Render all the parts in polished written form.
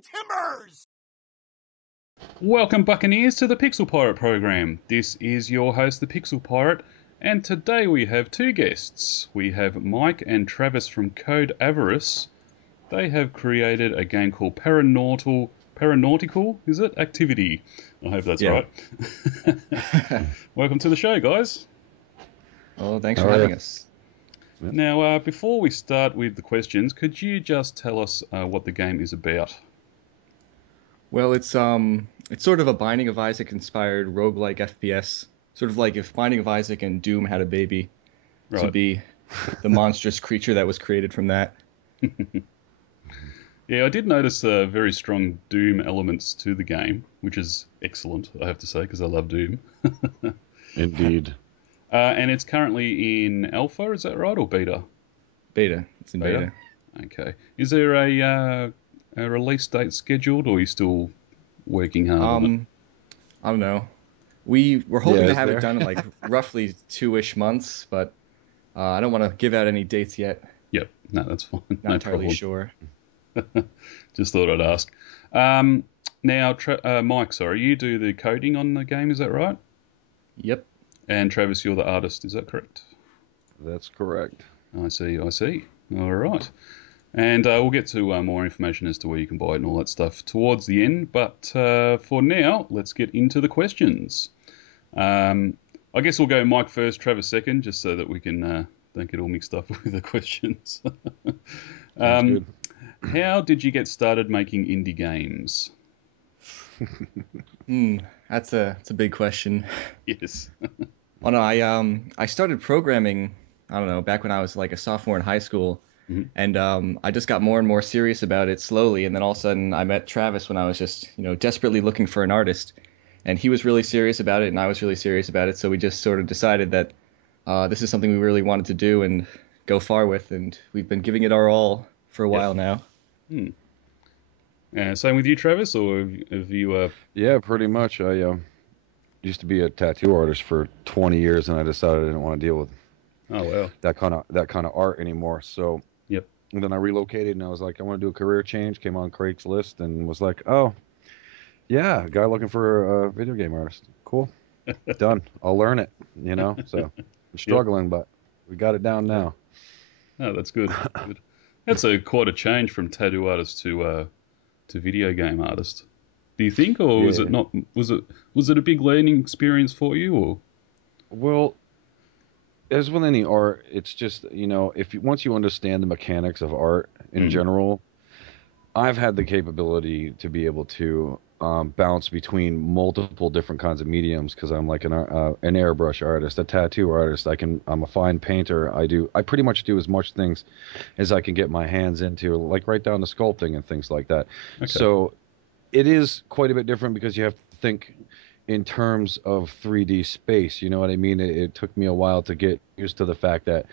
timbers! Welcome, Buccaneers, to the Pixel Pirate program. This is your host, the Pixel Pirate, and today we have two guests. We have Mike and Travis from Code Avarice. They have created a game called Paranautical, is it? Activity. I hope that's right. Welcome to the show, guys. Well, thanks for having us. Now, before we start with the questions, could you just tell us what the game is about? Well, it's sort of a Binding of Isaac inspired roguelike FPS. Sort of like if Binding of Isaac and Doom had a baby, to be the monstrous creature that was created from that. Yeah, I did notice very strong Doom elements to the game, which is excellent, I have to say, because I love Doom. Indeed. And it's currently in alpha, is that right, or beta? Beta. It's in beta. Okay. Is there a release date scheduled, or are you still working hard on it? I don't know. We're hoping to have it done in like roughly 2-ish months, but I don't want to give out any dates yet. Yep. No, that's fine. Not entirely sure. Just thought I'd ask. Now, Mike, you do the coding on the game, is that right? Yep. And Travis, you're the artist, is that correct? That's correct. I see. All right. And we'll get to more information as to where you can buy it and all that stuff towards the end. But for now, let's get into the questions. I guess we'll go Mike first, Travis second, just so that we can don't get all mixed up with the questions. Sounds good. How did you get started making indie games? That's a big question. Yes. Oh no, I started programming, I don't know, back when I was like a sophomore in high school. Mm-hmm. And I just got more and more serious about it slowly. And then all of a sudden I met Travis when I was just, desperately looking for an artist. And he was really serious about it and I was really serious about it. So we just sort of decided that this is something we really wanted to do and go far with. And we've been giving it our all for a while now. Same with you, Travis, or have you... Yeah, pretty much. I used to be a tattoo artist for 20 years and I decided I didn't want to deal with that kind of art anymore. So and then I relocated and I was like, I want to do a career change. Came on Craigslist and was like, oh, yeah, a guy looking for a video game artist. Cool. Done. I'll learn it, So I'm struggling, but we got it down now. Oh, that's good. That's quite a change from tattoo artist to video game artist. Do you think, or was it not? Was it a big learning experience for you, or? Well, as with any art, it's just once you understand the mechanics of art in general, I've had the capability to be able to bounce between multiple different kinds of mediums because I'm like an airbrush artist, a tattoo artist. I'm a fine painter. I pretty much do as much things as I can get my hands into, like right down to sculpting and things like that. Okay. So it is quite a bit different because you have to think in terms of 3D space. You know what I mean? It took me a while to get used to the fact that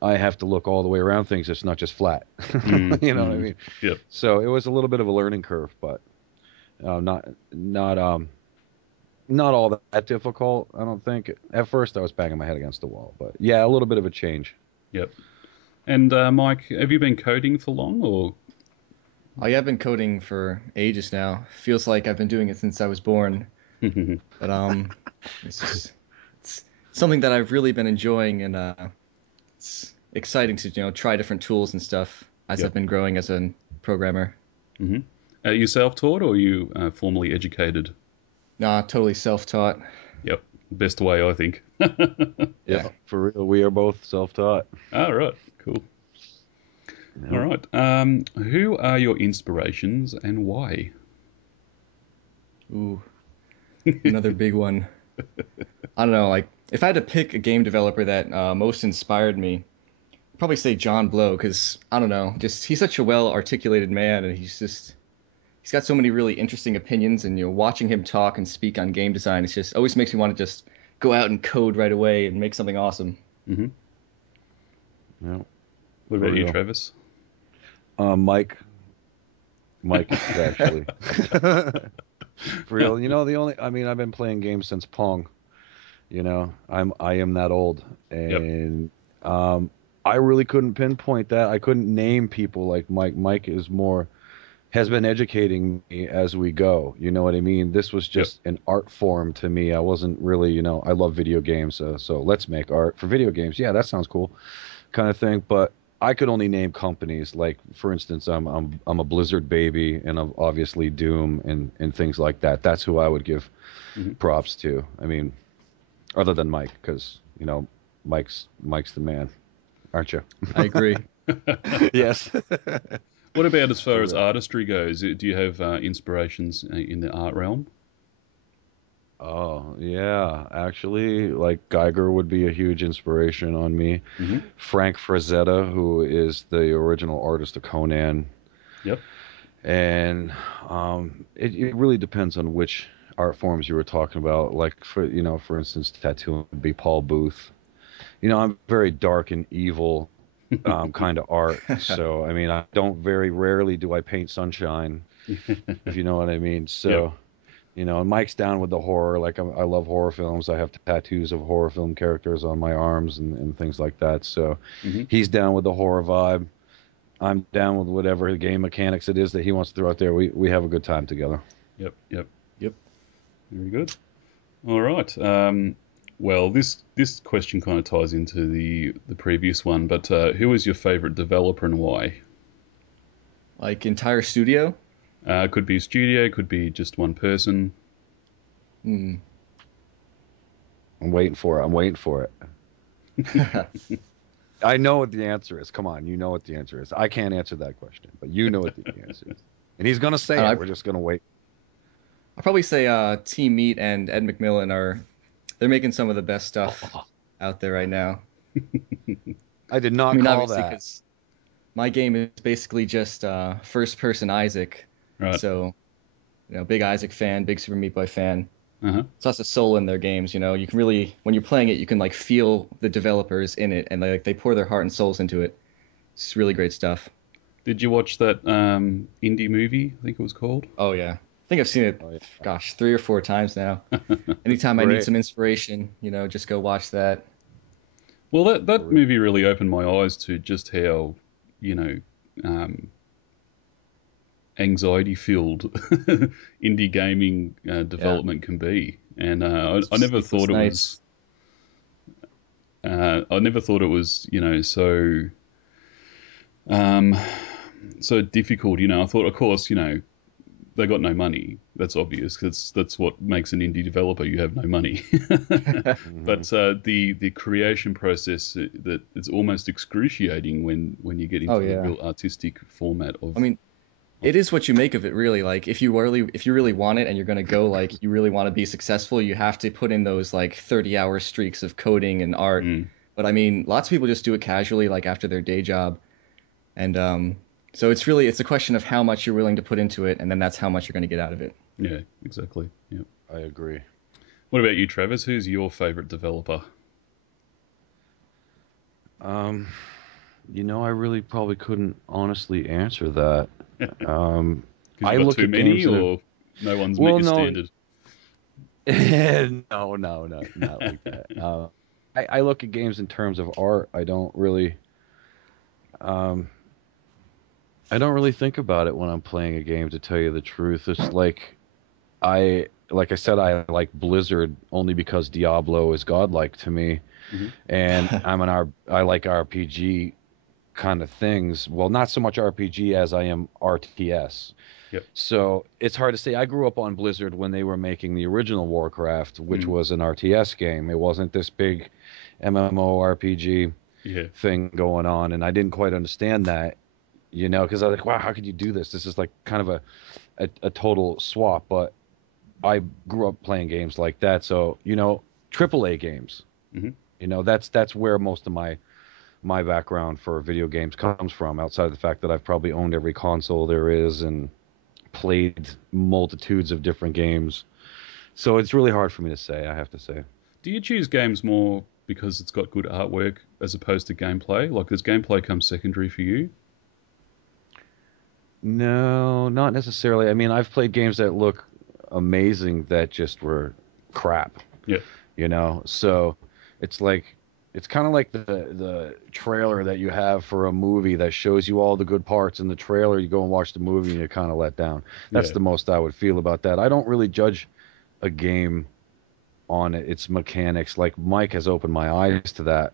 I have to look all the way around things. It's not just flat. You know what I mean? Yep. So it was a little bit of a learning curve, but not all that difficult, I don't think. At first I was banging my head against the wall, but yeah, a little bit of a change. Yep. And Mike, have you been coding for long, or? Oh yeah, I've been coding for ages now. Feels like I've been doing it since I was born. But it's something that I've really been enjoying, and it's exciting to try different tools and stuff as I've been growing as a programmer. Are you self-taught or are you formally educated? Nah, totally self-taught. Yep, best way, I think. Yeah, for real, we are both self-taught. All right, cool. All right, who are your inspirations and why? Ooh, another big one. I don't know, like, if I had to pick a game developer that most inspired me, I'd probably say John Blow, because, I don't know, just he's such a well-articulated man, and he's got so many really interesting opinions, and watching him talk and speak on game design, it just always makes me want to just go out and code right away and make something awesome. Mm-hmm. Yeah. What about you, Travis? Mike, actually. For real, I've been playing games since Pong. I am that old, and I really couldn't pinpoint that. I couldn't name people like Mike. Mike is more has been educating me as we go. You know what I mean? This was Yep. just an art form to me. I wasn't really, I love video games, so let's make art for video games. Yeah, that sounds cool, kind of thing. But I could only name companies. Like, for instance, I'm a Blizzard baby, and I'm obviously Doom and things like that. That's who I would give Hmm. props to. I mean, other than Mike, because Mike's the man, aren't you? I agree. Yes. What about as far For as real. artistry goes? Do you have inspirations in the art realm? Oh, yeah. Actually, like Geiger would be a huge inspiration on me. Hmm. Frank Frazetta, who is the original artist of Conan. Yep. And it really depends on which art forms you were talking about. Like, for instance, tattooing would be Paul Booth. I'm very dark and evil kind of art. So, I mean, I don't very rarely do I paint sunshine, if you know what I mean. Yep. So, and Mike's down with the horror. Like I love horror films. I have tattoos of horror film characters on my arms and things like that. So Hmm. he's down with the horror vibe. I'm down with whatever game mechanics it is that he wants to throw out there. We have a good time together. Yep. Yep. Yep. Very good. All right. Well, this question kind of ties into the previous one, but who is your favorite developer and why? Like entire studio. Could be a studio, could be just one person. Hmm. I'm waiting for it. I'm waiting for it. I know what the answer is. Come on, you know what the answer is. I can't answer that question, but you know what the answer is. And he's gonna say it. I We're just gonna wait. I'll probably say Team Meat and Ed McMillan they're making some of the best stuff Oh, out there right now. I did I not mean, call obviously, that. because my game is basically just first person Isaac, Right. so big Isaac fan, big Super Meat Boy fan. Uh-huh. It's lots of soul in their games. You can really when you're playing it, you can like feel the developers in it, and they pour their heart and souls into it. It's really great stuff. Did you watch that indie movie? I think it was called. Oh yeah, I think I've seen it, Oh, yeah. gosh, 3 or 4 times now. Anytime I need Great. some inspiration, just go watch that. Well, that For that real. movie really opened my eyes to just how, you know, um, anxiety filled indie gaming Yeah, development can be. And I never sleepless thought it nights. was. I never thought it was, um, so difficult. I thought, of course, they got no money. That's obvious. That's what makes an indie developer. You have no money. Hmm. But the creation process that it's almost excruciating when you get Oh into the yeah. real artistic format I of. mean, of it is what you make of it, really. Like, if you really want it and you're gonna go, like, you really want to be successful, you have to put in those like 30-hour streaks of coding and art. mm, But I mean, lots of people just do it casually, like after their day job, and so it's a question of how much you're willing to put into it, and then that's how much you're gonna get out of it. yeah, exactly. Yeah. I agree. What about you, Travis? Who's your favorite developer? Um, I really probably couldn't honestly answer that. Because Um, you I got look too at many, games that are or no one's met well, your no, standard. no, no, not like that. I look at games in terms of art. Um, I don't really think about it when I'm playing a game. To tell you the truth, it's like I said, I like Blizzard only because Diablo is godlike to me, Hmm. and I like RPG kind of things. Well, not so much RPG as I am RTS. Yep. So it's hard to say. I grew up on Blizzard when they were making the original Warcraft, which Mm, was an RTS game. It wasn't this big MMORPG yeah. thing going on, and I didn't quite understand that, because I was like, wow, how could you do this? This is like kind of a total swap. But I grew up playing games like that, so AAA games. Hmm. That's where most of my background for video games comes from. Outside of the fact that I've probably owned every console there is and played multitudes of different games. So it's really hard for me to say, I have to say. Do you choose games more because it's got good artwork as opposed to gameplay? Like, does gameplay come secondary for you? No, not necessarily. I mean, I've played games that look amazing that just were crap, Yeah. So it's like It's kind of like the trailer that you have for a movie that shows you all the good parts. In the trailer, you go and watch the movie and you're kind of let down. That's Yeah. the most I would feel about that. I don't really judge a game on its mechanics. Like Mike has opened my eyes to that.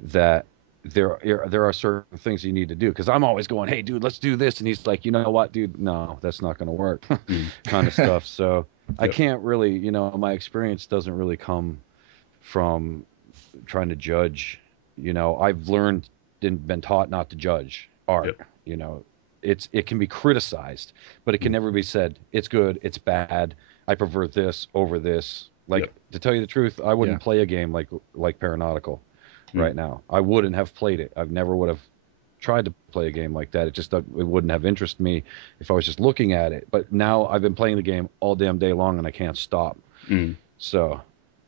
That there are certain things you need to do because I'm always going, hey, dude, let's do this, and he's like, you know what, dude, no, that's not going to work, Mm. kind of stuff. So I Yep. can't really, my experience doesn't really come from trying to judge. I've learned and been taught not to judge art. Yep. It can be criticized, but it can Mm. never be said it's good, it's bad. I prefer this over this. Like Yep. to tell you the truth, I Yeah. wouldn't play a game like Paranautical Mm. right now. I wouldn't have played it. I've never would have tried to play a game like that. It wouldn't have interested me if I was just looking at it. But now I've been playing the game all damn day long and I can't stop. Mm. So,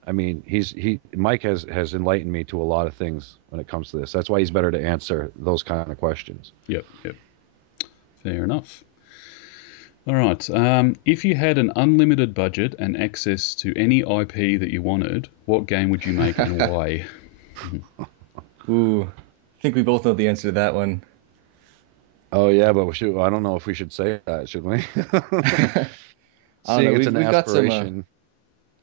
I mean, Mike has enlightened me to a lot of things when it comes to this. That's why he's better to answer those kind of questions. Yep. Yep. Fair enough. All right. If you had an unlimited budget and access to any IP that you wanted, what game would you make and why? Ooh, I think we both know the answer to that one. Oh yeah, but I don't know if we should say that, should we? I don't know. Seeing it's an aspiration.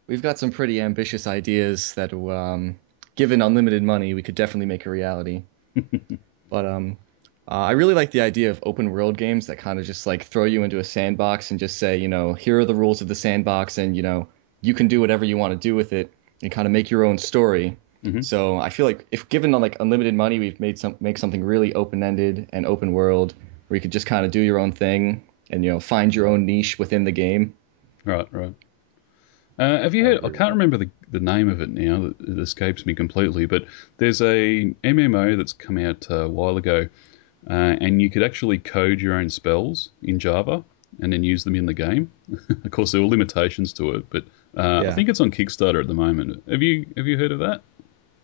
We've got some pretty ambitious ideas that, given unlimited money, we could definitely make a reality. But I really like the idea of open world games that kind of just like throw you into a sandbox and just say, here are the rules of the sandbox, and you can do whatever you want to do with it and kind of make your own story. Mhm. So I feel like if given like unlimited money, we've make something really open ended and open world where you could just kind of do your own thing and find your own niche within the game. Right. Right. Have you I heard? I agree with can't that. remember the name of it now. It escapes me completely. But there's a MMO that's come out a while ago, and you could actually code your own spells in Java and then use them in the game. Of course, there were limitations to it, but I Yeah. think it's on Kickstarter at the moment. Have you heard of that?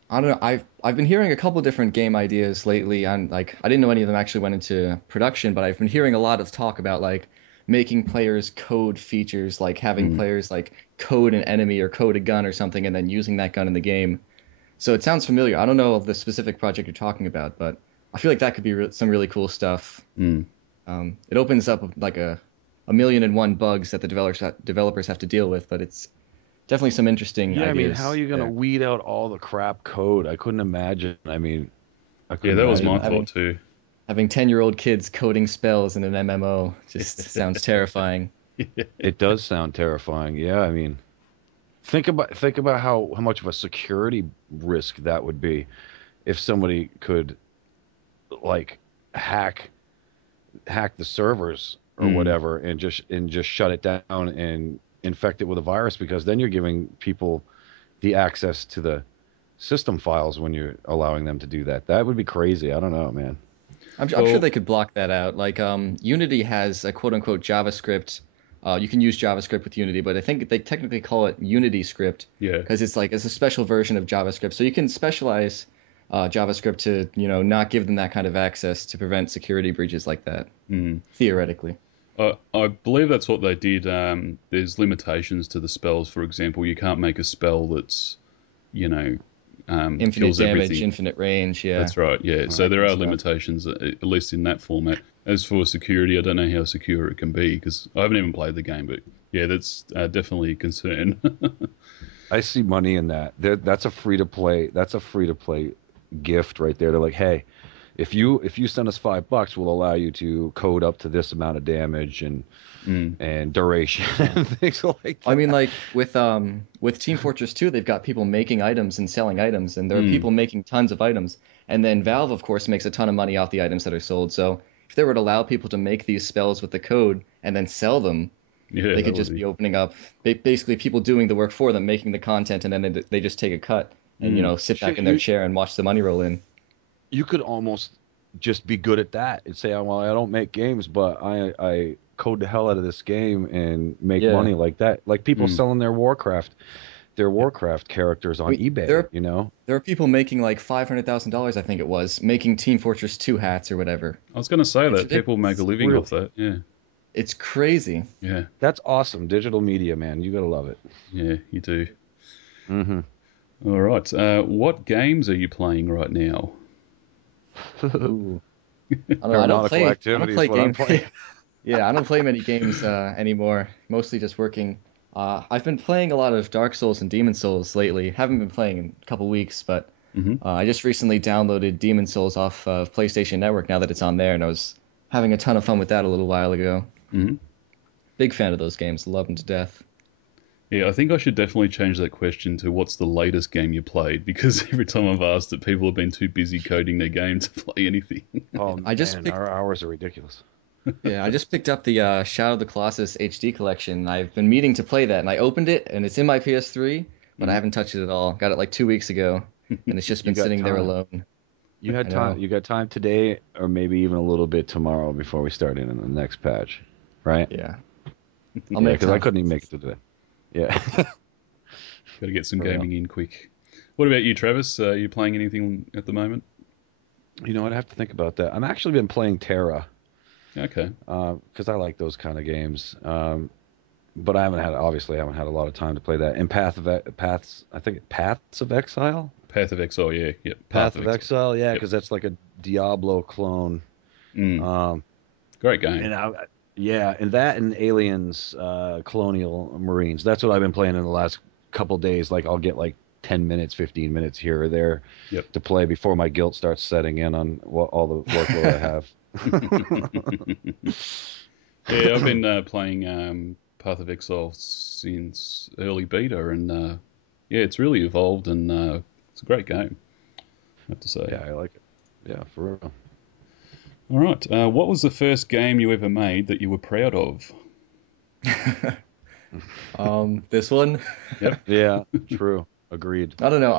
I don't know. I've been hearing a couple different game ideas lately, and like I didn't know any of them actually went into production, but I've been hearing a lot of talk about like making players code features, like having Mm. players like code an enemy or code a gun or something, and then using that gun in the game. So it sounds familiar. I don't know of the specific project you're talking about, but I feel like that could be some really cool stuff. Mm. It opens up like a million and one bugs that the developers have to deal with, but it's definitely some interesting Yeah, I mean, how are ideas you gonna there. weed out all the crap code? I couldn't imagine. I mean, I Yeah, couldn't that was Imagine my imagine thought having too. having 10-year-old kids coding spells in an MMO just sounds terrifying. it does sound terrifying. Yeah, I mean, think about how much of a security risk that would be if somebody could like hack hack the servers or Mm. whatever and just shut it down and infect it with a virus because then you're giving people the access to the system files when you're allowing them to do that. That would be crazy. I don't know, man. I'm sure Well, they could block that out. Like Unity has a quote unquote JavaScript. You can use JavaScript with Unity, but I think they technically call it Unity script yeah. because it's a special version of JavaScript. So you can specialize JavaScript to not give them that kind of access to prevent security breaches like that Mm. theoretically. I believe that's what they did. There's limitations to the spells. For example, you can't make a spell that's, you know, Infinite kills damage, everything. infinite range. Yeah, That's right, yeah. all So that there good are stuff. limitations, at least in that format. As for security, I don't know how secure it can be because I haven't even played the game, but yeah, that's definitely a concern. I see money in that. That's a free to play. That's a free to play gift right there. They're like, hey, if you send us $5, we'll allow you to code up to this amount of damage Mm. and duration Yeah. and things like I mean, that. like with Team Fortress 2, they've got people making items and selling items, and there are Mm. people making tons of items. And then Valve, of course, makes a ton of money off the items that are sold. So if they were to allow people to make these spells with the code and then sell them, Yeah, they that could would just be. be opening up basically people doing the work for them, making the content, and then they just take a cut and Mm. sit back Shit, in their you chair and watch the money roll in. you could almost just be good at that and say, oh, well, I don't make games, but I code the hell out of this game and make Yeah. money like that. Like people Mm. selling their Yeah. Warcraft characters I on mean, there eBay, are there are people making like $500,000, I think it was, making Team Fortress 2 hats or whatever. I was going to say It's that it, people make a living off Really? that. Yeah, it's crazy. yeah, That's awesome. Digital media, man. You gotta love it. yeah. You do. Hmm. All right. What games are you playing right now? Ooh. I don't know. Paranautical I don't Activity is play what I'm game. playing. Yeah, I don't play many games anymore. Mostly just working. I've been playing a lot of Dark Souls and Demon Souls lately. Haven't been playing in a couple weeks, but Hmm. I just recently downloaded Demon Souls off of PlayStation Network now that it's on there, and I was having a ton of fun with that a little while ago. Hmm. Big fan of those games. Love them to death. Yeah, I think I should definitely change that question to what's the latest game you played because every time I've asked it, people have been too busy coding their game to play anything. Oh I just man, picked our hours are ridiculous. Yeah, I just picked up the Shadow of the Colossus HD collection. I've been meaning to play that, and I opened it, and it's in my PS3, but I Mhm. haven't touched it at all. Got it like 2 weeks ago, and it's just You been got sitting there time. alone. You I had time. know. You got time today, or maybe even a little bit tomorrow before we start in the next patch, right? Yeah, I'll Yeah, make because I time for couldn't even make this. it to today. Yeah, Got to get some for real. gaming in quick. What about you, Travis? Are you playing anything at the moment? You know, I'd have to think about that. I've actually been playing Terra Okay. because I like those kind of games. But I haven't had obviously I haven't had a lot of time to play that. And Paths, I think Paths of Exile. Path of Exile, yeah. Yep. Path Path of of Exile. Exile, yeah, Yep. because that's like a Diablo clone. Mm. Um, Great game. and yeah, and that and Aliens, Colonial Marines. That's what I've been playing in the last couple days. Like I'll get like 10 minutes, 15 minutes here or there Yep. to play before my guilt starts setting in on all the workload I have. Yeah, I've been playing Path of Exile since early beta, and yeah, it's really evolved, and it's a great game, I have to say. Yeah, I like it. Yeah, for real. All right. What was the first game you ever made that you were proud of? This one, Yep. Yeah, true. Agreed. I don't know.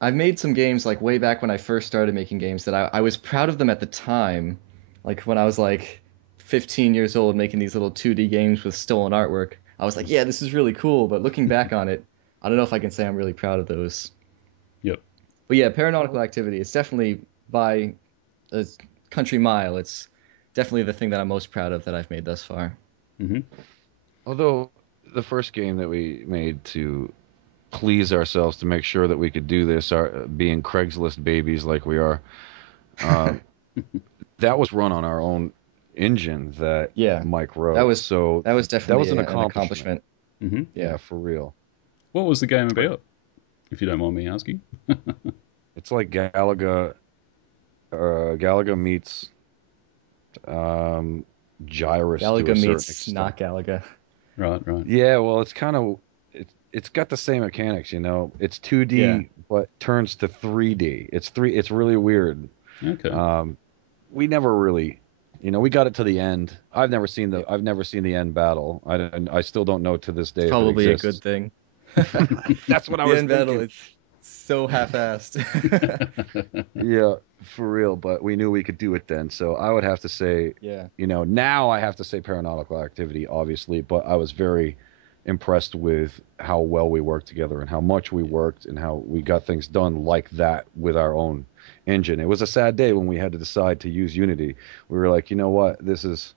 I've made some games like way back when I first started making games that I was proud of them at the time, like when I was like 15 years old making these little 2D games with stolen artwork. I was like, yeah, this is really cool. But looking back on it, I don't know if I can say I'm really proud of those. Yep. But yeah, Paranautical Well, Activity, it's definitely by a country mile. It's definitely the thing that I'm most proud of that I've made thus far. Hmm. although the first game that we made to please ourselves to make sure that we could do this, being Craigslist babies like we are, uh, that was run on our own engine that Yeah, Mike that wrote. was So that was that was definitely an an accomplishment. accomplishment. Hmm. Yeah. Yeah, for real. What was the game about, if you don't mind me asking? It's like Galaga meets um, Gyrus to Galaga a certain meets extent. not Galaga. Right, right. Yeah, well, it's got the same mechanics, you know. It's Yeah. 2D but turns to 3D. It's really weird. Okay. Um, we never really, we got it to the end. Yeah. I've never seen the end battle. I still don't know to this It's day if it probably a good exists. thing. That's what I The was end battle, thinking. it's so half-assed. Yeah, for real. But we knew we could do it then. So I would have to say, Yeah. now I have to say Paranautical Activity, obviously. But I was very impressed with how well we worked together and how much we worked and how we got things done like that with our own engine. It was a sad day when we had to decide to use Unity. We were like, you know what, this is.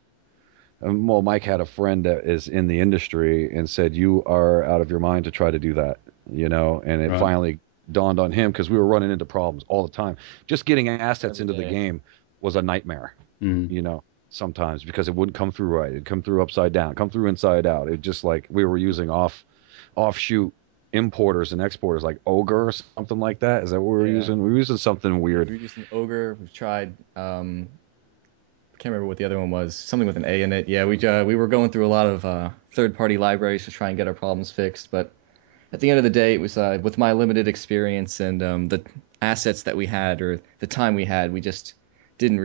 Well, Mike had a friend that is in the industry and said, "You are out of your mind to try to do that," and it Right. finally dawned on him because we were running into problems all the time. Just getting assets Every into the day. game was a nightmare, Mm. you know, sometimes because it wouldn't come through right. It'd come through upside down, come through inside out. It just like we were using offshoot importers and exporters like Ogre or something like that. Is that what we were Yeah. using? We were using something Yeah, weird. we're using Ogre. We've tried I can't remember what the other one was. Something with an A in it. Yeah, we were going through a lot of third-party libraries to try and get our problems fixed, but at the end of the day, it was with my limited experience and the assets that we had or the time we had, we just didn't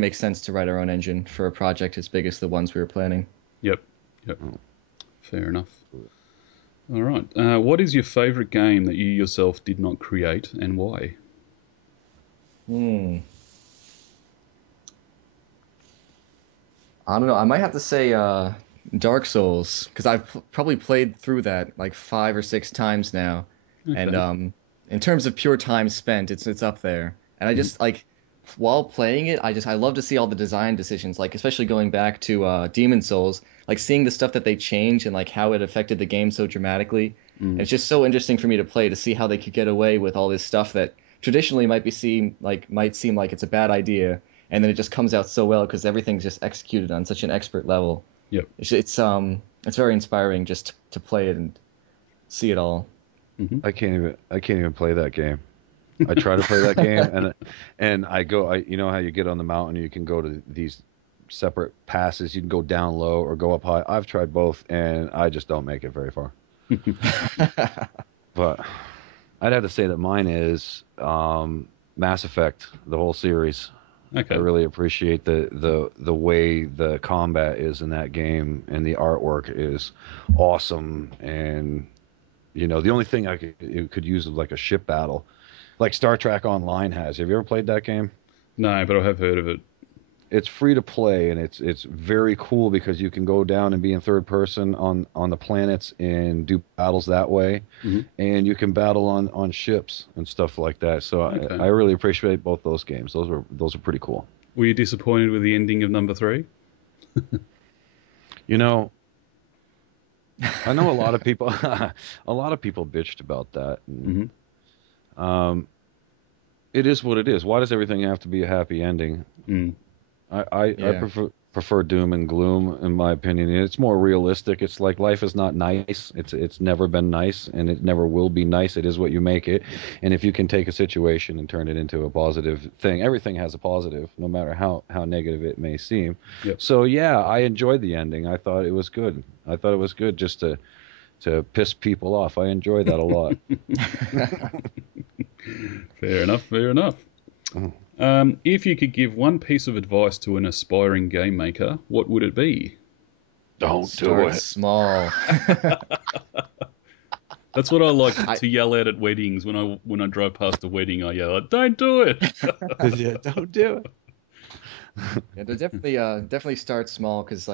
make sense to write our own engine for a project as big as the ones we were planning. Yep. Yep. Oh, Fair enough. All right. What is your favorite game that you yourself did not create and why? Hmm. I don't know. I might have to say Dark Souls because probably played through that like 5 or 6 times now, and Okay. in terms of pure time spent, it's up there. And I Mhm. just like while playing it, I love to see all the design decisions, like especially going back to Demon Souls, like seeing the stuff that they changed and like how it affected the game so dramatically. And it's just so interesting for me to play to see how they could get away with all this stuff that traditionally might seem like it's a bad idea, and then it just comes out so well because everything's just executed on such an expert level. Yep. It's very inspiring just to play it and see it all. I can't even play that game. I try to play that game, and you know how you get on the mountain, you can go to these separate passes. You can go down low or go up high. I've tried both, and I just don't make it very far. But I'd have to say that mine is Mass Effect, the whole series. Okay. I really appreciate the way the combat is in that game, and the artwork is awesome. And you know, the only thing it could use is like a ship battle, like Star Trek Online has. Have you ever played that game? No, but I have heard of it. It's free to play, and it's very cool because you can go down and be in third person on the planets and do battles that way, and you can battle on ships and stuff like that. So I really appreciate both those games. Those are pretty cool. Were you disappointed with the ending of number 3? You know, I know a lot of people bitched about that. And, it is what it is. Why does everything have to be a happy ending? I prefer doom and gloom, in my opinion. It's more realistic. It's like life is not nice. It's never been nice, and it never will be nice. It is what you make it. And if you can take a situation and turn it into a positive thing, everything has a positive, no matter how negative it may seem. Yep. So yeah, I enjoyed the ending. I thought it was good. I thought it was good just to piss people off. I enjoy that a lot. Fair enough. Fair enough. If you could give one piece of advice to an aspiring game maker, what would it be? Don't Start do it. small. That's what I like to yell at weddings. When I drive past a wedding, I yell, "Don't do it!" Yeah, don't do it. Yeah, definitely start small because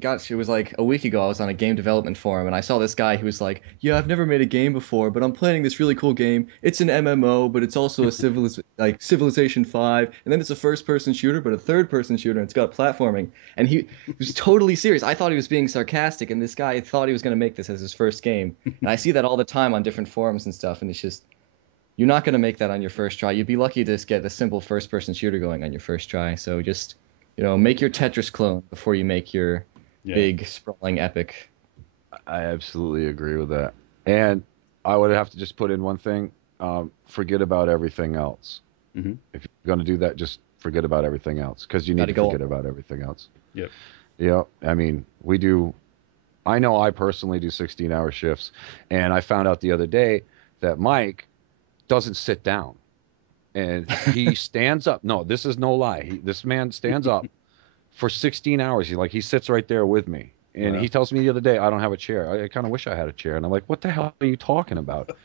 gosh, it was like a week ago I was on a game development forum and I saw this guy who was like, yeah, I've never made a game before, but I'm playing this really cool game. It's an MMO, but it's also a Civilization 5, and then it's a first-person shooter, but a third-person shooter, and it's got platforming. And he was totally serious. I thought he was being sarcastic, and this guy thought he was going to make this as his first game. And I see that all the time on different forums and stuff, and it's just, you're not going to make that on your first try. You'd be lucky to just get a simple first-person shooter going on your first try. So just, make your Tetris clone before you make your big, sprawling epic. I absolutely agree with that. And I would have to just put in one thing. Forget about everything else. If you're going to do that, just forget about everything else, because you need to forget about everything else. Yep. Yeah. I mean, I know I personally do 16-hour shifts, and I found out the other day that Mike doesn't sit down. And he stands up. No, this is no lie. This man stands up for 16 hours. He sits right there with me. And he tells me the other day, I don't have a chair. I kind of wish I had a chair. And I'm like, what the hell are you talking about?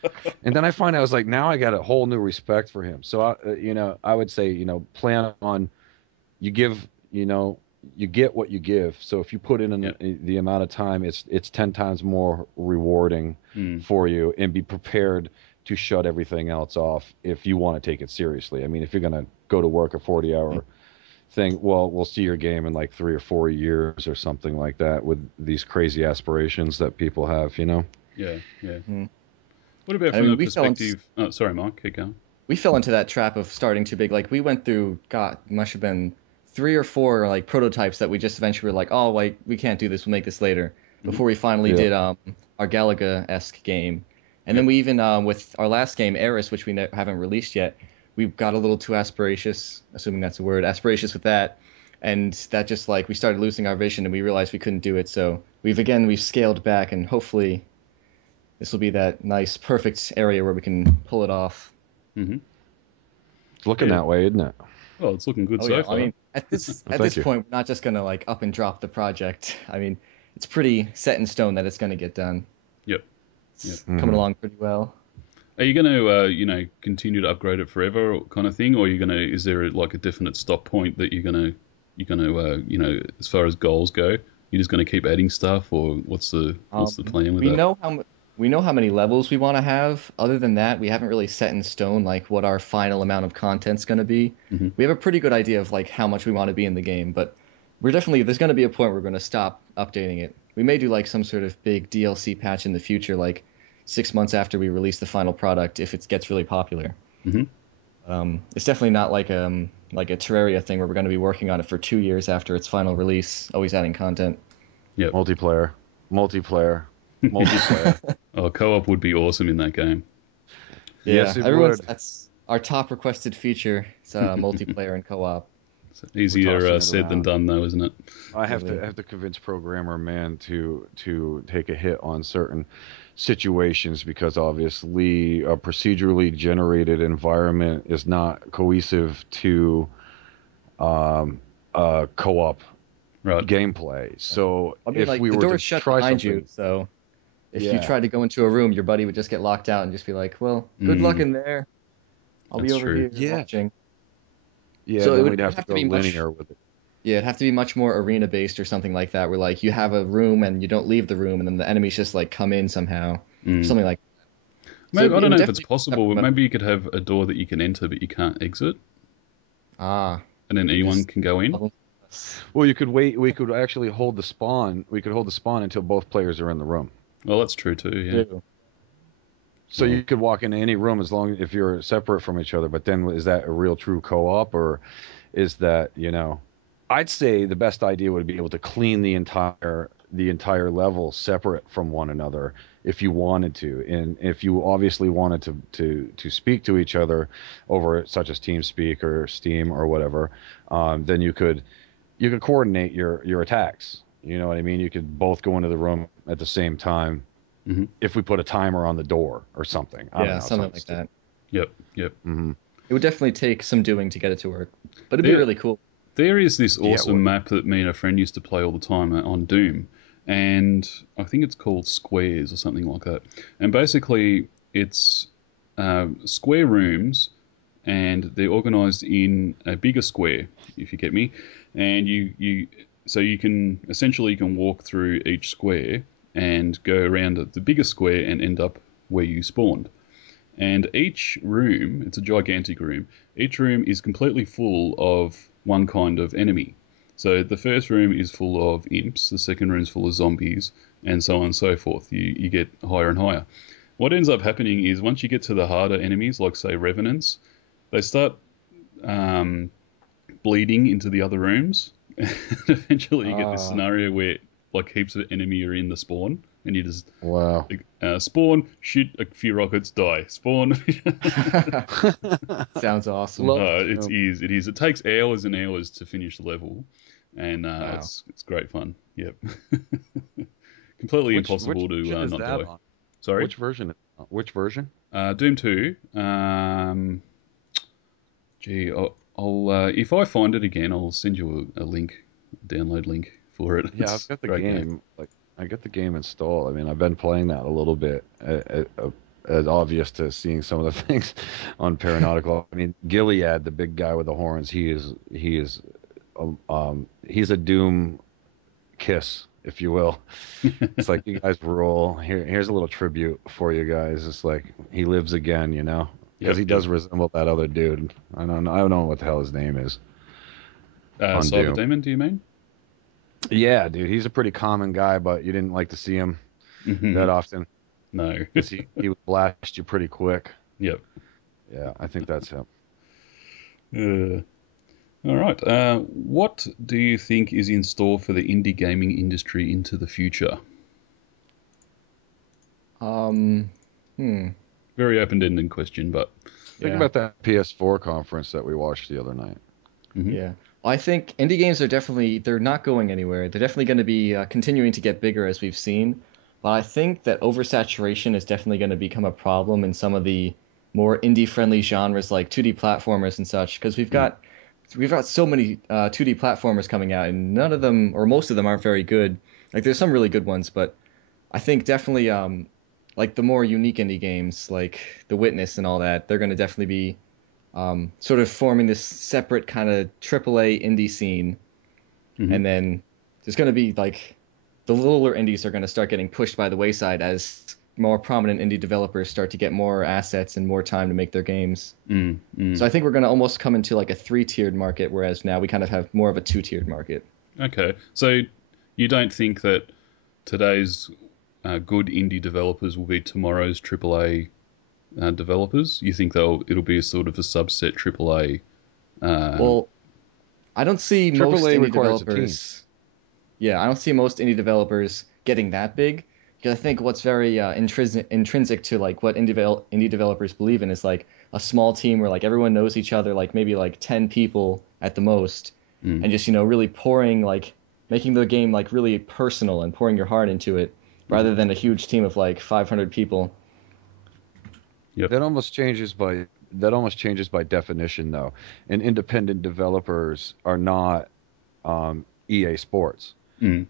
And then I find out, I was like, now I got a whole new respect for him. So, I would say, plan on, you get what you give. So if you put in the amount of time, it's 10 times more rewarding for you, and be prepared to shut everything else off if you want to take it seriously. I mean, if you're going to go to work a 40-hour thing, well, we'll see your game in like 3 or 4 years or something like that, with these crazy aspirations that people have, Yeah. What about from the perspective... Oh, sorry, Mike, keep going. We fell into that trap of starting too big. Like, we went through, God, must have been 3 or 4 like prototypes that we just eventually were like, oh, like, we can't do this, we'll make this later, before we finally did our Galaga-esque game. And then we even, with our last game, Eris, which we haven't released yet, we got a little too aspiracious, assuming that's a word, aspiracious with that. And that just, we started losing our vision, and we realized we couldn't do it. So we've scaled back, and hopefully this will be that nice, perfect area where we can pull it off. Mm-hmm. It's looking that way, isn't it? Well, it's looking good so far. I mean, at this point, we're not just going to, up and drop the project. I mean, it's pretty set in stone that it's going to get done. Yep. It's coming along pretty well. Are you going to, continue to upgrade it forever, kind of thing, or is there a definite stop point that you're going to, as far as goals go, you're just going to keep adding stuff, or what's the plan with that? We know how many levels we want to have. Other than that, we haven't really set in stone what our final amount of content's going to be. We have a pretty good idea of how much we want to be in the game, but there's going to be a point where we're going to stop updating it. We may do some sort of big DLC patch in the future, 6 months after we release the final product if it gets really popular. Mm-hmm. It's definitely not like a Terraria thing where we're going to be working on it for 2 years after its final release, always adding content. Yep. Multiplayer, multiplayer. Oh, co-op would be awesome in that game. Yes, Yeah, it everyone's would. that's our top requested feature. It's multiplayer and co-op. It's We're tossing easier it said than around. done, though, isn't it? Really. I have to convince programmer man to take a hit on certain situations because obviously a procedurally generated environment is not cohesive to co-op Right. gameplay. So I mean, if like we the were to door's shut try behind you, something, so if you yeah, tried to go into a room, your buddy would just get locked out and just be like, "Well, good luck Mm, in there. I'll be that's over true. here yeah, watching." yeah, So then it we'd would have to have to go be linear with it. yeah, it'd have to be much more arena based or something like that, where like you have a room and you don't leave the room, and then the enemies just like come in somehow, Mm. something like. So Maybe I it don't would know if it's definitely be possible, but separate. maybe you could have a door that you can enter but you can't exit, Ah, and then you anyone just can go in. Well, you could wait. We could actually hold the spawn. We could hold the spawn until both players are in the room. Well, that's true too. Yeah. True. So Well, you could walk into any room as long if you're separate from each other. But then is that a real true co-op or is that, I'd say the best idea would be able to clean the entire level separate from one another if you wanted to. And if you obviously wanted to speak to each other over such as TeamSpeak or Steam or whatever, then you could coordinate your attacks. You know what I mean? You could both go into the room at the same time hmm if we put a timer on the door or something. I don't Yeah, know, something something like stupid. that. Yep. Yep. Mm-hmm. It would definitely take some doing to get it to work, but it'd be There, really cool. there is this Yeah, it awesome would. map that me and a friend used to play all the time on Doom, and I think it's called Squares or something like that. And basically, it's square rooms, and they're organised in a bigger square, if you get me. And so you can essentially you can walk through each square and go around the bigger square and end up where you spawned. And each room, it's a gigantic room, each room is completely full of one kind of enemy. So the first room is full of imps, the second room is full of zombies, and so on and so forth. You get higher and higher. What ends up happening is once you get to the harder enemies, like say revenants, they start um, bleeding into the other rooms. And eventually you get this Ah, scenario where like heaps of enemy are in the spawn, and you just Wow. spawn, shoot a few rockets, die. Spawn. sounds awesome. Love It Doom. is. It is. It takes hours and hours to finish the level, and Wow. it's great fun. Yep. Completely Which impossible to version is not that die. on? Sorry. Which version? Which version? Doom 2. Gee, I'll if I find it again, I'll send you a link, a download link for it. Yeah, I've It's got a the great game. game. Like, I got the game installed. I mean, I've been playing that a little bit. As obvious to seeing some of the things on Paranautical. I mean, Gilead, the big guy with the horns, he's a Doom kiss, if you will. It's like you guys rule. Here's a little tribute for you guys. It's like he lives again, because Yep. he Yep. does resemble that other dude. I don't know what the hell his name is on Cyber Doom. Demon, do you mean? Yeah, dude, he's a pretty common guy, but you didn't like to see him that often No. because he would blast you pretty quick. Yep. Yeah, I think that's him. Uh, all right. What do you think is in store for the indie gaming industry into the future? Um, hmm. Very open-ended question, but Think Yeah. about that PS4 conference that we watched the other night. mhm. Yeah. Well, I think indie games are definitely they're not going anywhere. They're definitely going to be continuing to get bigger as we've seen. But I think that oversaturation is definitely going to become a problem in some of the more indie-friendly genres like 2D platformers and such because Mm. we've got so many 2D platformers coming out and none of them or most of them aren't very good. Like there's some really good ones, but I think definitely like the more unique indie games like The Witness and all that, they're going to definitely be sort of forming this separate kind of AAA indie scene, Mhm. and then there's going to be like the littler indies are going to start getting pushed by the wayside as more prominent indie developers start to get more assets and more time to make their games. Mm. So Mm. I think we're going to almost come into like a three-tiered market, whereas now we kind of have more of a two-tiered market. Okay. So you don't think that today's good indie developers will be tomorrow's AAA developers? You think it'll be a sort of a subset AAA? Well, I don't see most AAA indie requires a team. developers. Yeah, I don't see most indie developers getting that big because I think what's very intrinsic to like what indie developers believe in is like a small team where like everyone knows each other, like maybe like 10 people at the most, Mm, and just really pouring like making the game like really personal and pouring your heart into it mm, rather than a huge team of like 500 people. yep. That almost changes by definition, though. And independent developers are not EA Sports, Mm,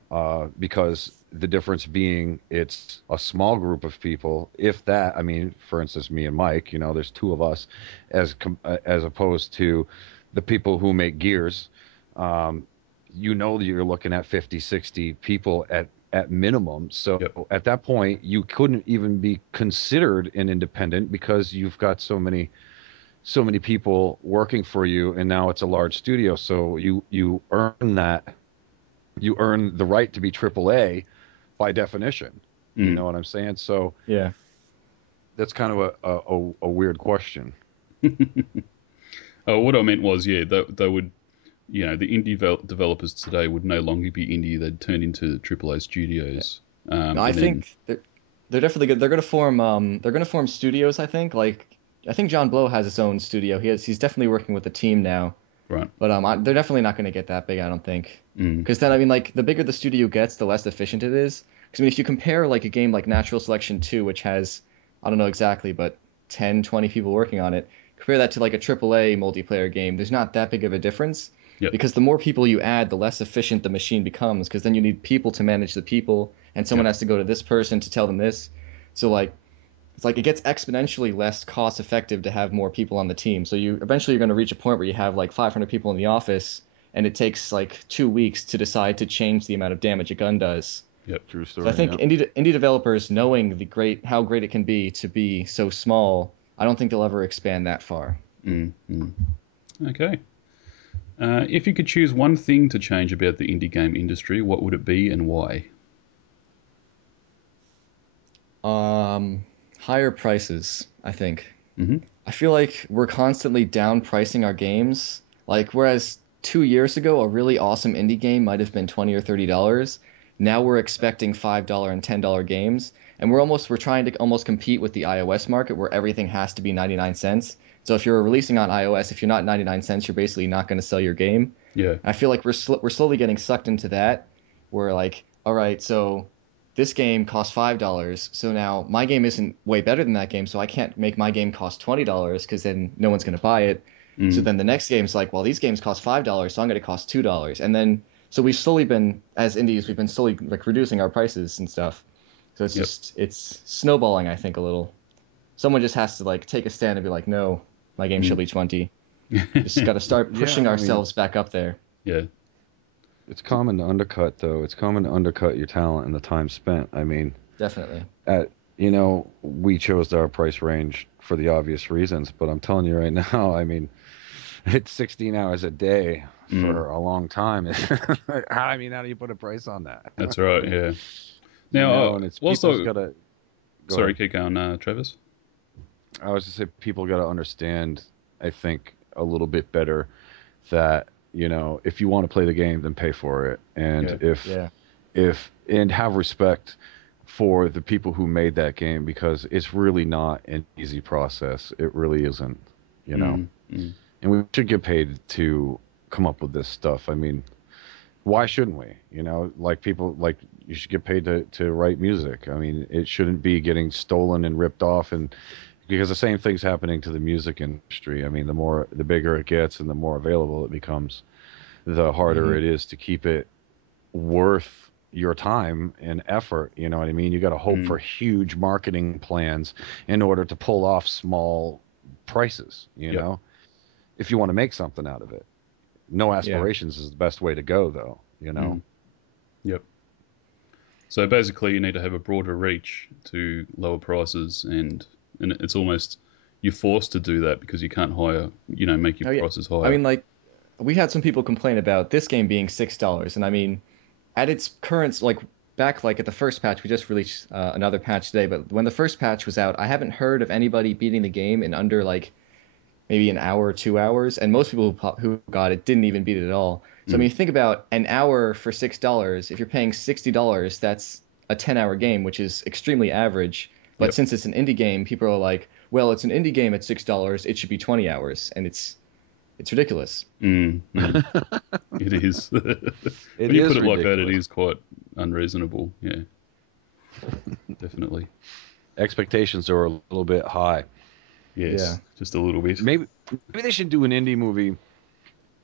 because the difference being it's a small group of people, if that. I mean, for instance, me and Mike, there's two of us, as opposed to the people who make Gears. Um, that you're looking at 50, 60 people at minimum. So yep. at that point, you couldn't even be considered an independent because you've got so many people working for you, and now it's a large studio. So you earn the right to be AAA by definition. You Mm. know what I'm saying? So Yeah. that's kind of a weird question. Oh, what I meant was, yeah, they would, the indie developers today would no longer be indie; they'd turn into AAA studios, No, I and then think they're definitely good. They're gonna form studios. I think John Blow has his own studio. He's definitely working with a team now. right. But they're definitely not going to get that big, I don't think. Mm, Because then, I mean, like the bigger the studio gets, the less efficient it is. Because I mean, if you compare like a game like Natural Selection 2, which has I don't know exactly, but 10, 20 people working on it, compare that to like a AAA multiplayer game, there's not that big of a difference. yep. Because the more people you add, the less efficient the machine becomes. Because then you need people to manage the people, and someone Yep. has to go to this person to tell them this. So like it's like it gets exponentially less cost effective to have more people on the team. So you eventually you're going to reach a point where you have like 500 people in the office, and it takes like 2 weeks to decide to change the amount of damage a gun does. Yep. True So I story. think Yeah. indie developers knowing how great it can be so small, I don't think they'll ever expand that far. Mm, mm. Okay. If you could choose one thing to change about the indie game industry, what would it be and why? Um, Higher prices, I think. Hmm. I feel like we're constantly down pricing our games. Like whereas 2 years ago a really awesome indie game might have been $20 or $30, now we're expecting $5 and $10 games, and we're trying to almost compete with the iOS market where everything has to be 99 cents. So if you're releasing on iOS, if you're not 99 cents, you're basically not going to sell your game. Yeah. I feel like we're slowly getting sucked into that. We're like, all right, so this game costs $5, so now my game isn't way better than that game, so I can't make my game cost $20 because then no one's gonna buy it. So Mm, then the next game's like, well, these games cost $5, so I'm gonna cost $2, and then so we've slowly been as indies, we've been slowly like reducing our prices and stuff. So yep. it's snowballing, I think, a little. Someone just has to like take a stand and be like, no, my game should Mm. be 20. Just got to start Yeah. pushing I mean, ourselves back up there. Yeah. it's common to undercut, though. It's common to undercut your talent and the time spent. I mean, Definitely. at we chose our price range for the obvious reasons, but I'm telling you right now, I mean, it's 16 hours a day Mm, for a long time. I mean, how do you put a price on that? that's right. Yeah. Now, And it's people's also, gotta go sorry, ahead. keep going, Travis. I was to say people gotta understand, I think, a little bit better that, if you want to play the game, then pay for it. And Yeah. Yeah. and have respect for the people who made that game, because it's really not an easy process. It really isn't, you know. Mm, mm, And we should get paid to come up with this stuff. I mean, why shouldn't we? Like people, like, you should get paid to write music. I mean, it shouldn't be getting stolen and ripped off, and because the same thing's happening to the music industry. I mean, the bigger it gets and the more available it becomes, the harder Hmm. it is to keep it worth your time and effort. You know what I mean? You got to hope mm, for huge marketing plans in order to pull off small prices, yep. if you want to make something out of it. No Yeah. aspirations is the best way to go, though. Mm, yep. So basically, you need to have a broader reach to lower prices, and it's almost you're forced to do that because you can't make your Oh yeah. prices I higher. mean, like we had some people complain about this game being $6, and I mean, at its current like back like at the first patch, we just released another patch today, but when the first patch was out, I haven't heard of anybody beating the game in under like maybe an hour or 2 hours, and most people who got it didn't even beat it at all. So I mean, you think about an hour for $6. If you're paying $60, that's a 10-hour game, which is extremely average. But Yep. since it's an indie game, people are like, well, it's an indie game at $6. It should be 20 hours, and it's ridiculous. Mm, mm. It is. When It you is put it like that, it ridiculous. is quite unreasonable. Yeah, definitely. Expectations are a little bit high. Yes, Yeah. just a little bit. Maybe they should do an indie movie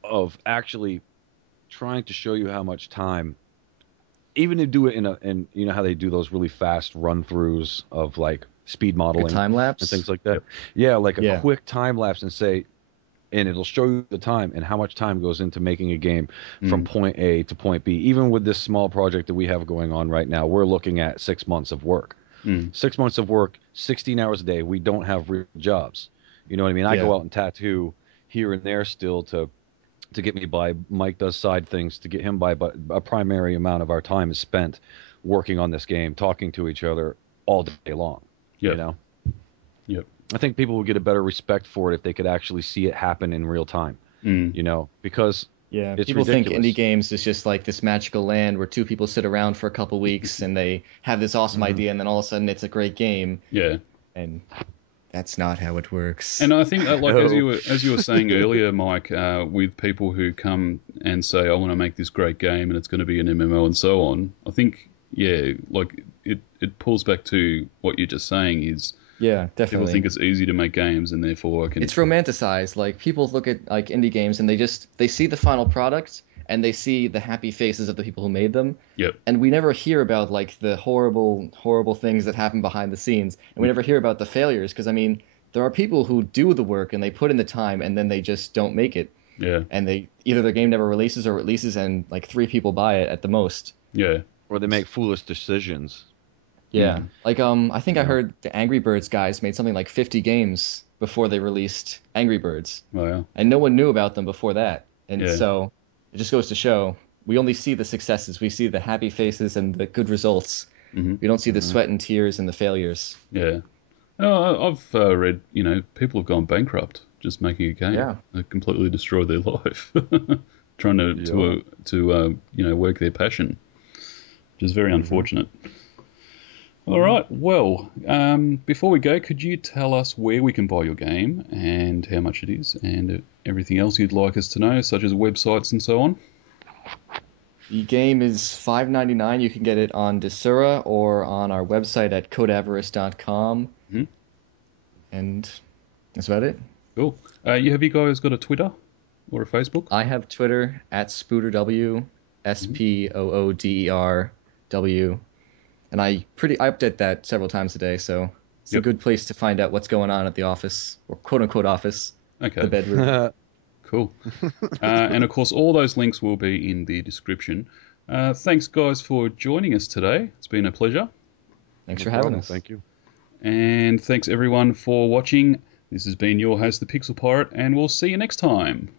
of actually trying to show you how much time, even to do it in you know how they do those really fast run throughs of like speed Like a modeling time and lapse. things like that. Yep. Yeah, like a Yeah. quick time lapse and say, and it'll show you the time and how much time goes into making a game from Mm, point A to point B. Even with this small project that we have going on right now, we're looking at 6 months of work. mm, 6 months of work, 16 hours a day. We don't have real jobs. You know what I mean? I Yeah. go out and tattoo here and there still to get me by. Mike does side things to get him by, but a primary amount of our time is spent working on this game, talking to each other all day long. You yep. know, Yep. I think people would get a better respect for it if they could actually see it happen in real time. Mm, You know, because Yeah, it's people think indie ridiculous. games is just like this magical land where two people sit around for a couple weeks and they have this awesome Mhm. idea, and then all of a sudden it's a great game, yeah. and that's not how it works. And I think, like No. as you were saying earlier, Mike, with people who come and say, "I want to make this great game and it's going to be an MMO" and so on, I think, yeah, like it pulls back to what you're just saying is Yeah, people think definitely. it's easy to make games and therefore I can. It's romanticized. Like people look at like indie games and they see the final product and they see the happy faces of the people who made them. Yep. And we never hear about like the horrible things that happen behind the scenes. And we never hear about the failures because I mean, there are people who do the work and they put in the time and then they just don't make it. Yeah. And they either their game never releases or releases and like three people buy it at the most. Yeah. Or they make foolish decisions. Yeah. Mm, Like I think You I know. heard the Angry Birds guys made something like 50 games before they released Angry Birds. wow. And no one knew about them before that. And Yeah. so it just goes to show we only see the successes. We see the happy faces and the good results. Hmm. We don't see the Mhm. sweat and tears and the failures. Yeah. Oh, I've read, people have gone bankrupt just making a game. Yeah. They completely destroyed their life trying to work their passion, which is very unfortunate. All right. Well, before we go, could you tell us where we can buy your game and how much it is and everything else you'd like us to know, such as websites and so on? The game is $5.99. You can get it on Desura or on our website at codeavarice.com. Mhm. And that's about it. Cool. Have you guys got a Twitter or a Facebook? I have Twitter at SpooderW, SPOODERW. And I update that several times a day, so it's a Yep. good place to find out what's going on at the office, or quote unquote office, Okay. the bedroom. Cool. And of course, all those links will be in the description. Thanks, guys, for joining us today. It's been a pleasure. Thanks No for having problem. us. Thank you. And thanks, everyone, for watching. This has been your host, the Pixel Pirate, and we'll see you next time.